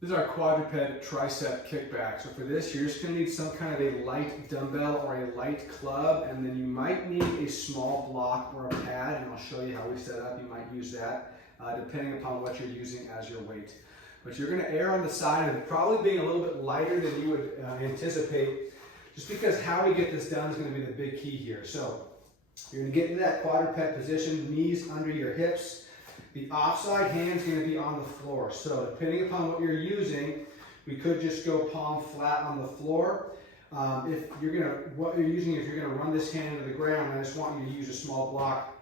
This is our quadruped tricep kickback. So for this, you're just gonna need some kind of a light dumbbell or a light club, and then you might need a small block or a pad, and I'll show you how we set up. You might use that depending upon what you're using as your weight. But you're gonna err on the side of it probably being a little bit lighter than you would anticipate, just because how we get this done is gonna be the big key here. So you're gonna get into that quadruped position, knees under your hips. The offside hand's going to be on the floor. So depending upon what you're using, we could just go palm flat on the floor. If you're gonna run this hand into the ground, I just want you to use a small block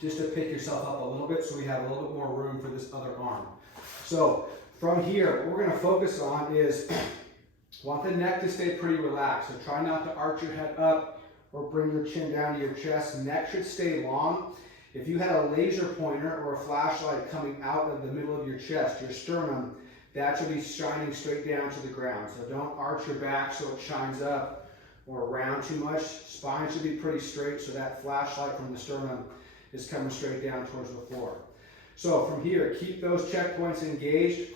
just to pick yourself up a little bit so we have a little bit more room for this other arm. So from here, what we're going to focus on is want the neck to stay pretty relaxed. So try not to arch your head up or bring your chin down to your chest. Neck should stay long. If you had a laser pointer or a flashlight coming out of the middle of your chest, your sternum, that should be shining straight down to the ground. So don't arch your back so it shines up or around too much. Spine should be pretty straight so that flashlight from the sternum is coming straight down towards the floor. So from here, keep those checkpoints engaged.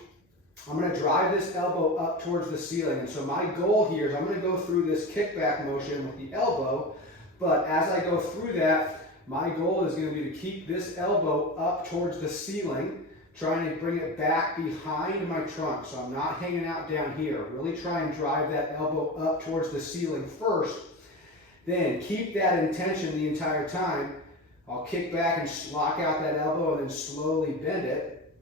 I'm going to drive this elbow up towards the ceiling. And so my goal here is I'm going to go through this kickback motion with the elbow, but as I go through that, my goal is going to be to keep this elbow up towards the ceiling, trying to bring it back behind my trunk. So I'm not hanging out down here. Really try and drive that elbow up towards the ceiling first. Then keep that intention the entire time. I'll kick back and lock out that elbow and then slowly bend it.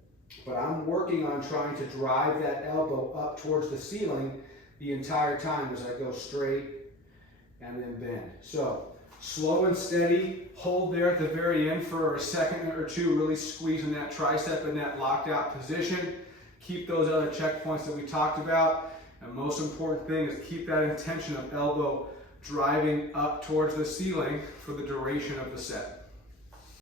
But I'm working on trying to drive that elbow up towards the ceiling the entire time as I go straight and then bend. So slow and steady, hold there at the very end for a second or two, really squeezing that tricep in that locked out position. Keep those other checkpoints that we talked about. And most important thing is keep that intention of elbow driving up towards the ceiling for the duration of the set.